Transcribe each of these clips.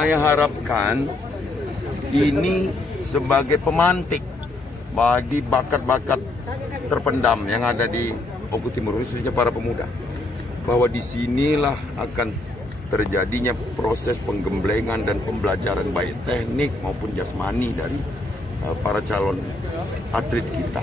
Saya harapkan ini sebagai pemantik bagi bakat-bakat terpendam yang ada di Oku Timur, khususnya para pemuda, bahwa disinilah akan terjadinya proses penggemblengan dan pembelajaran baik teknik maupun jasmani dari para calon atlet kita.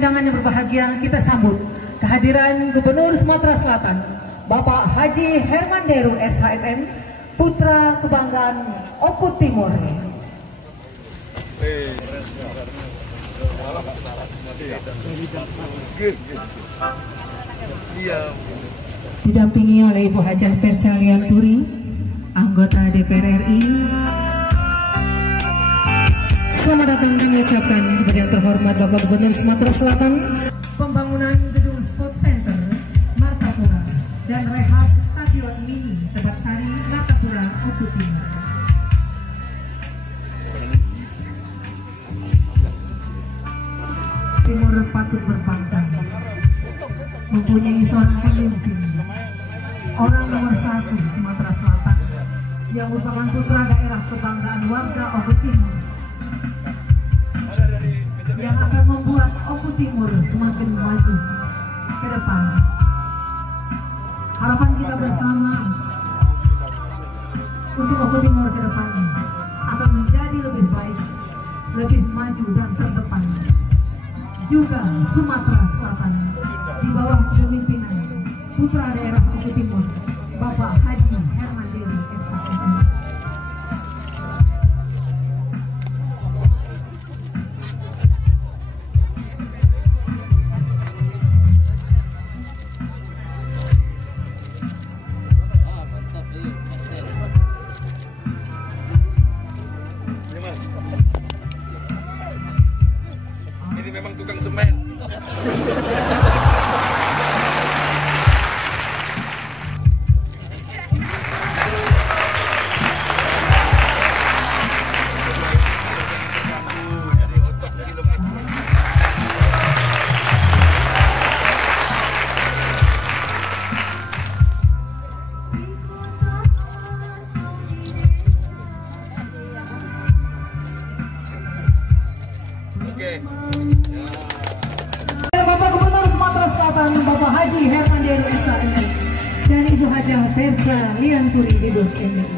Undangan yang berbahagia, kita sambut kehadiran Gubernur Sumatera Selatan, Bapak Haji Herman Deru SHMM, putra kebanggaan Oku Timur. Didampingi oleh Ibu Hajah Perca Lianturi, anggota DPR RI. Selamat datang diucapkan kepada yang terhormat Bapak Gubernur Sumatera Selatan. Pembangunan gedung Sport Center Martapura dan rehab Stadion Mini Tebaksari Martapura Oku Timur. Timur patut berbangga mempunyai seorang pemimpin, orang nomor 1 Sumatera Selatan yang merupakan putra daerah kebanggaan warga Oku Timur, yang akan membuat Oku Timur semakin maju ke depan. Harapan kita bersama untuk Oku Timur ke depan akan menjadi lebih baik, lebih maju dan terdepan. Juga Sumatera Selatan di bawah kepemimpinan putra daerah Oku Timur, Bapak Haji Herman Deru SHMM. Ini memang tukang semen. Bapak Gubernur Sumatera Selatan, Bapak Haji Herman Deru SHMM, dan Ibu Hajah Perca Lianturi Dibus MI.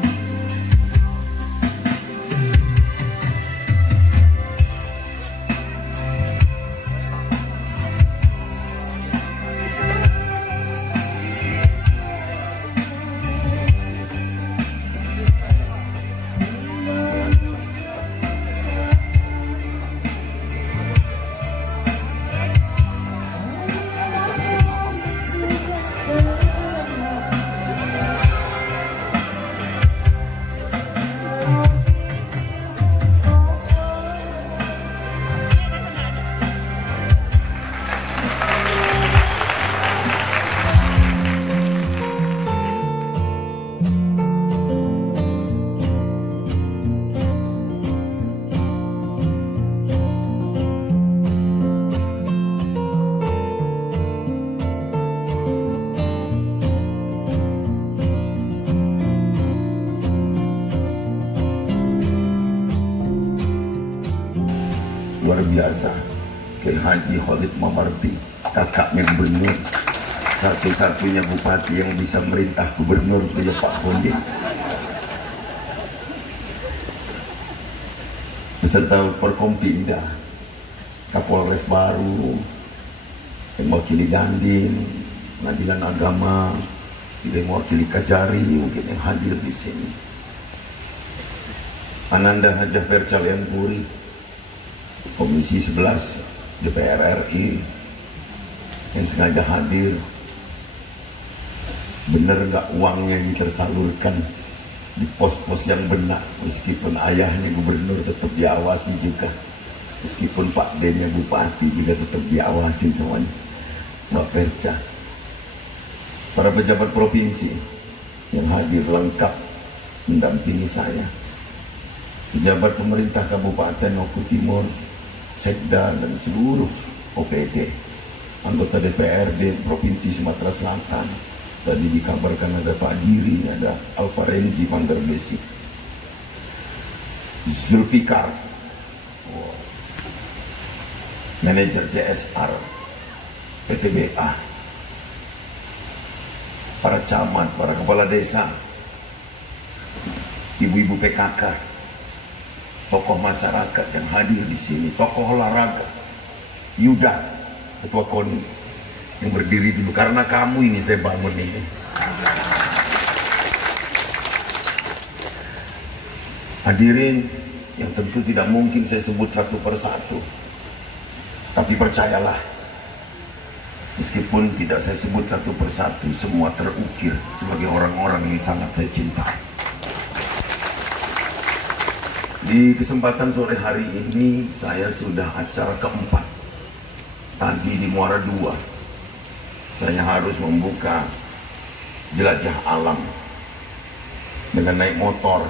Luar biasa, Kiai Haji Khalid Mamarti, kakaknya gubernur, satu-satunya bupati yang bisa merintah gubernur punya Pak Honde, beserta Forkompinda, Kapolres baru, yang mewakili Dandim, Pengadilan Agama, yang mewakili Kajari, mungkin yang hadir di sini. Ananda Hajah Perca Lianturi, Komisi 11 DPR RI yang sengaja hadir. Benar nggak uangnya ini tersalurkan di pos-pos yang benar, meskipun ayahnya gubernur tetap diawasi juga, meskipun Pak D-nya bupati juga tetap diawasi semuanya. Mbak Perca, para pejabat provinsi yang hadir lengkap mendampingi saya, pejabat pemerintah Kabupaten Oku Timur, Sekda dan seluruh OPD, anggota DPRD Provinsi Sumatera Selatan. Tadi dikabarkan ada Pak Diri, ada Alvarenzi Van der Besi, Zulfikar, manajer CSR PTBA, para camat, para kepala desa, ibu-ibu PKK, tokoh masyarakat yang hadir di sini, tokoh olahraga, Yuda, ketua KONI, yang berdiri dulu. Karena kamu ini saya bangun ini. Hadirin yang tentu tidak mungkin saya sebut satu persatu, tapi percayalah, meskipun tidak saya sebut satu persatu, semua terukir sebagai orang-orang yang sangat saya cintai. Di kesempatan sore hari ini saya sudah acara keempat. Tadi di Muara II saya harus membuka jelajah alam dengan naik motor,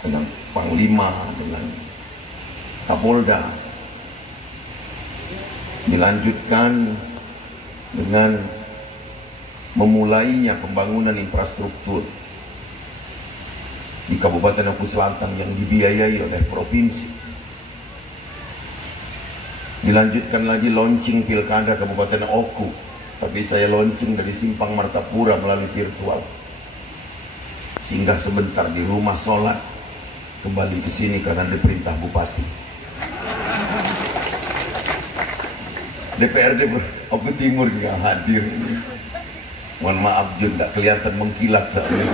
dengan Panglima, dengan Kapolda. Dilanjutkan dengan memulainya pembangunan infrastruktur di Kabupaten Oku Selatan yang dibiayai oleh provinsi. Dilanjutkan lagi launching pilkada Kabupaten Oku, tapi saya launching dari Simpang Martapura melalui virtual. Singgah sebentar di rumah sholat, kembali ke sini karena diperintah Bupati. DPRD Oku Timur juga hadir. Mohon maaf Jun, tidak kelihatan mengkilat saat ini.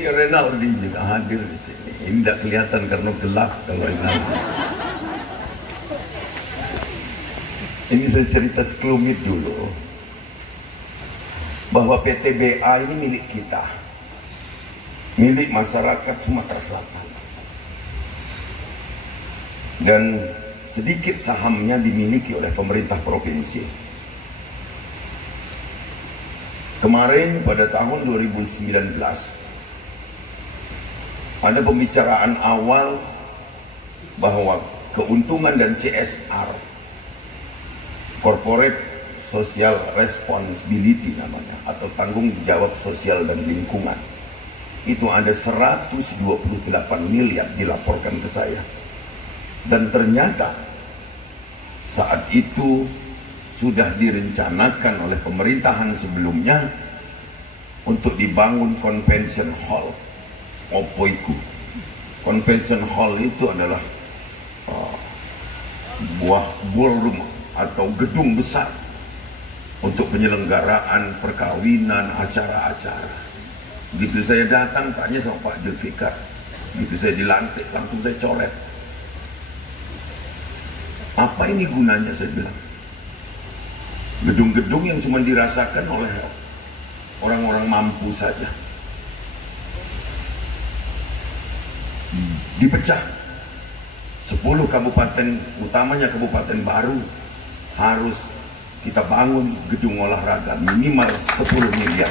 Ya Renaldi juga hadir di sini. Ini tidak kelihatan karena gelap kalau Renaldi. Ini saya cerita sekelumit dulu, bahwa PTBA ini milik kita, milik masyarakat Sumatera Selatan, dan sedikit sahamnya dimiliki oleh pemerintah provinsi. Kemarin pada tahun 2019 ada pembicaraan awal bahwa keuntungan dan CSR, Corporate Social Responsibility namanya, atau tanggung jawab sosial dan lingkungan, itu ada 128 miliar dilaporkan ke saya. Dan ternyata saat itu sudah direncanakan oleh pemerintahan sebelumnya untuk dibangun convention hall. Opoiku. Convention hall itu adalah buah ballroom atau gedung besar untuk penyelenggaraan perkawinan, acara-acara. Begitu saya datang, tanya sama Pak Zulfikar, begitu saya dilantik, langsung saya coret. Apa ini gunanya, saya bilang. Gedung-gedung yang cuma dirasakan oleh orang-orang mampu saja. Dipecah 10 kabupaten, utamanya kabupaten baru, harus kita bangun gedung olahraga minimal 10 miliar.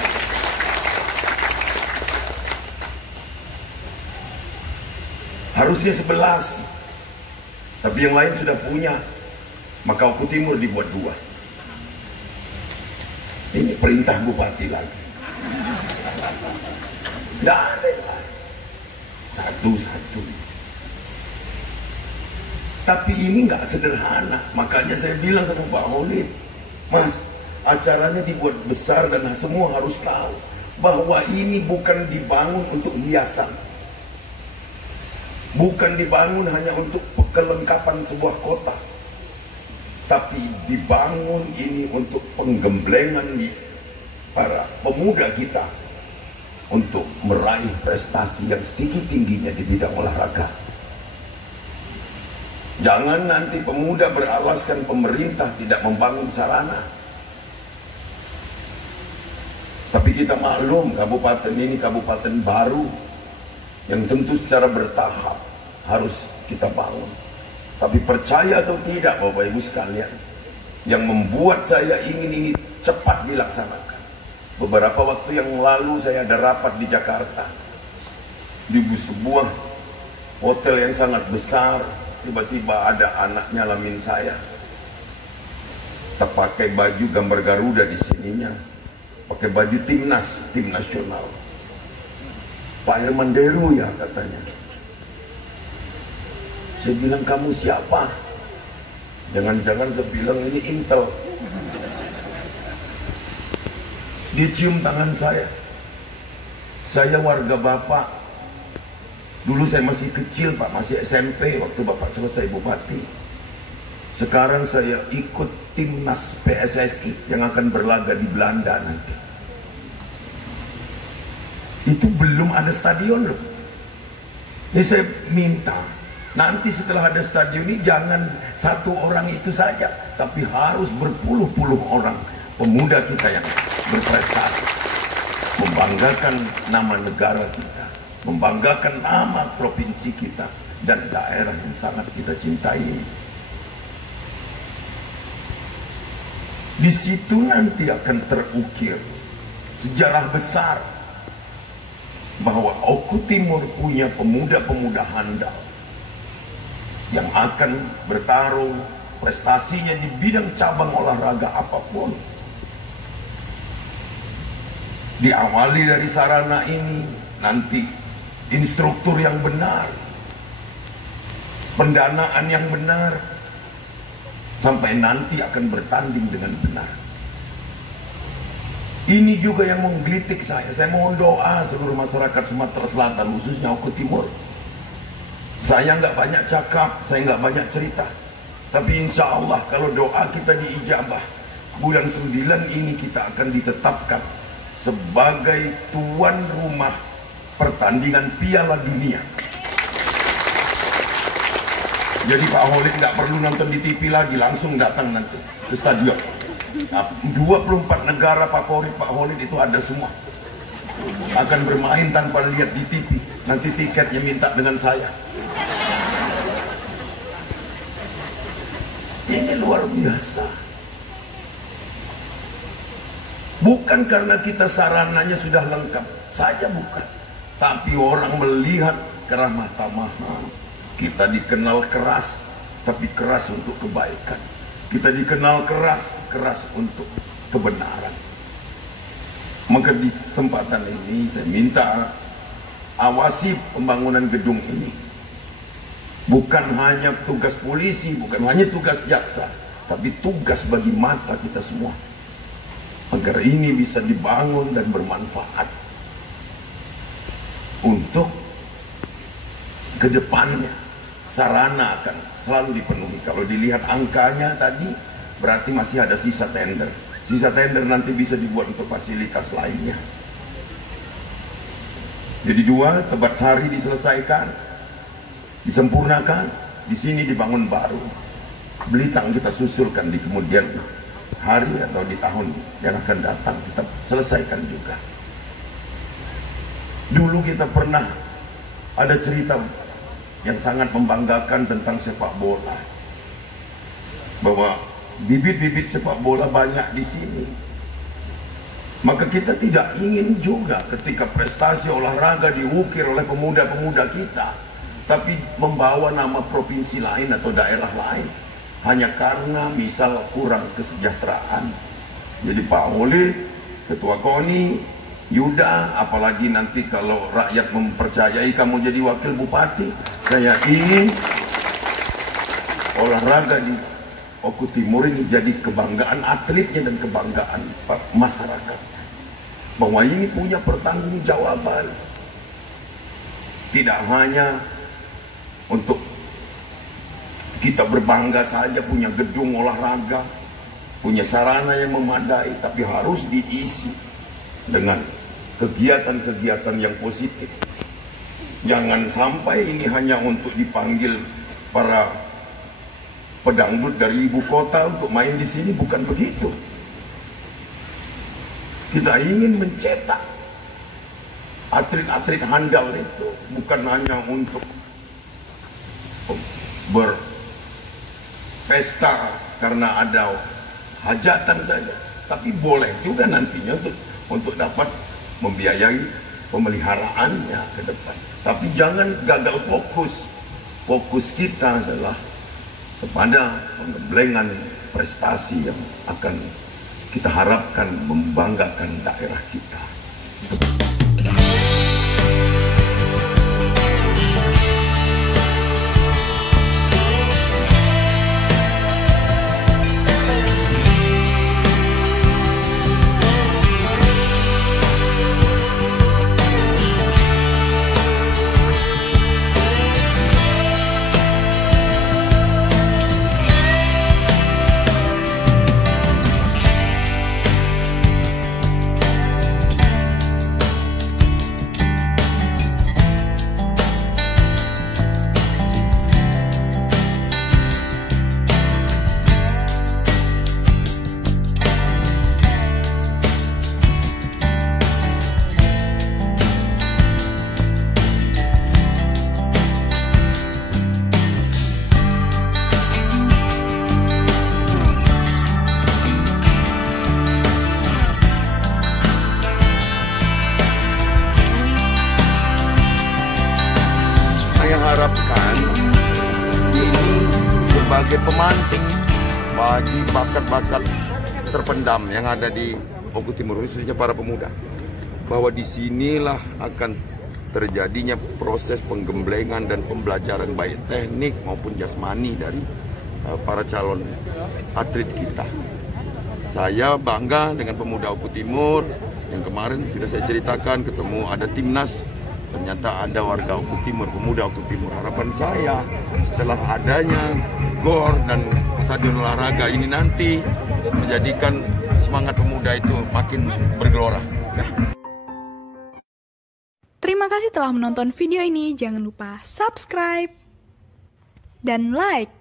Harusnya 11, tapi yang lain sudah punya, maka Oku Timur dibuat 2. Ini perintah bupati lagi. Tidak ada yang lain. Satu-satu. Tapi ini nggak sederhana. Makanya saya bilang sama Pak Holid, Mas, acaranya dibuat besar dan semua harus tahu bahwa ini bukan dibangun untuk hiasan, bukan dibangun hanya untuk kelengkapan sebuah kota, tapi dibangun ini untuk penggemblengan di para pemuda kita untuk meraih prestasi yang setinggi-tingginya di bidang olahraga. Jangan nanti pemuda beralaskan pemerintah tidak membangun sarana. Tapi kita maklum, kabupaten ini kabupaten baru yang tentu secara bertahap harus kita bangun. Tapi percaya atau tidak Bapak Ibu sekalian, yang membuat saya ingin ini cepat dilaksanakan, beberapa waktu yang lalu saya ada rapat di Jakarta, di sebuah hotel yang sangat besar, tiba-tiba ada anak nyalamin saya. Terpakai baju gambar Garuda di sininya, pakai baju timnas, tim nasional. Pak Herman Deru ya katanya. Saya bilang, kamu siapa? Jangan-jangan saya bilang ini Intel. Dia cium tangan saya. Saya warga Bapak. Dulu saya masih kecil Pak, masih SMP waktu Bapak selesai bupati. Sekarang saya ikut timnas PSSI yang akan berlaga di Belanda nanti. Itu belum ada stadion loh. Ini saya minta, nanti setelah ada stadion ini jangan satu orang itu saja, tapi harus berpuluh-puluh orang pemuda kita yang berprestasi, membanggakan nama negara kita, membanggakan nama provinsi kita dan daerah yang sangat kita cintai ini. Di situ nanti akan terukir sejarah besar bahwa Oku Timur punya pemuda-pemuda handal yang akan bertarung prestasinya di bidang cabang olahraga apapun. Diawali dari sarana ini, nanti instruktur yang benar, pendanaan yang benar, sampai nanti akan bertanding dengan benar. Ini juga yang menggelitik saya. Saya mohon doa seluruh masyarakat Sumatera Selatan, khususnya Oku Timur. Saya nggak banyak cakap, saya nggak banyak cerita, tapi insya Allah kalau doa kita diijabah, bulan 9 ini kita akan ditetapkan sebagai tuan rumah pertandingan Piala Dunia. Jadi Pak Holid nggak perlu nonton di TV lagi, langsung datang nanti ke stadion. Nah, 24 negara favorit Pak Holid itu ada semua. Akan bermain tanpa lihat di TV. Nanti tiketnya minta dengan saya. Ini luar biasa. Bukan karena kita sarananya sudah lengkap saja, bukan. Tapi orang melihat keramah tamahan. Kita dikenal keras, tapi keras untuk kebaikan. Kita dikenal keras, keras untuk kebenaran. Maka di kesempatan ini saya minta awasi pembangunan gedung ini. Bukan hanya tugas polisi, bukan hanya tugas jaksa, tapi tugas bagi mata kita semua. Agar ini bisa dibangun dan bermanfaat untuk kedepannya. Sarana akan selalu dipenuhi. Kalau dilihat angkanya tadi, berarti masih ada sisa tender. Sisa tender nanti bisa dibuat untuk fasilitas lainnya. Jadi 2, Tebat Sari diselesaikan, disempurnakan, di sini dibangun baru. Belitang kita susulkan di kemudian hari atau di tahun yang akan datang, kita selesaikan juga. Dulu kita pernah ada cerita yang sangat membanggakan tentang sepak bola, bahwa bibit-bibit sepak bola banyak di sini. Maka kita tidak ingin juga ketika prestasi olahraga diukir oleh pemuda-pemuda kita, tapi membawa nama provinsi lain atau daerah lain hanya karena misal kurang kesejahteraan. Jadi Pak Holid, Ketua KONI, Yuda, apalagi nanti kalau rakyat mempercayai kamu jadi wakil bupati, saya ingin olahraga di Oku Timur ini jadi kebanggaan atletnya dan kebanggaan masyarakat. Bahwa ini punya pertanggungjawaban. Tidak hanya untuk kita berbangga saja punya gedung olahraga, punya sarana yang memadai, tapi harus diisi dengan kegiatan-kegiatan yang positif. Jangan sampai ini hanya untuk dipanggil para pedangdut dari ibu kota untuk main di sini, bukan begitu. Kita ingin mencetak atlet-atlet handal itu bukan hanya untuk berpesta karena ada hajatan saja, tapi boleh juga nantinya untuk dapat membiayai pemeliharaannya ke depan. Tapi jangan gagal fokus fokus kita adalah kepada penggemblengan prestasi yang akan kita harapkan membanggakan daerah kita. Saya harapkan ini sebagai pemantik bagi bakat-bakat terpendam yang ada di Oku Timur, khususnya para pemuda, bahwa disinilah akan terjadinya proses penggemblengan dan pembelajaran baik teknik maupun jasmani dari para calon atlet kita. Saya bangga dengan pemuda Oku Timur yang kemarin sudah saya ceritakan, ketemu ada timnas. Ternyata ada warga Oku Timur, pemuda Oku Timur. Harapan saya setelah adanya GOR dan stadion olahraga ini nanti menjadikan semangat pemuda itu makin bergelora. Terima kasih telah menonton video ini. Jangan lupa subscribe dan like.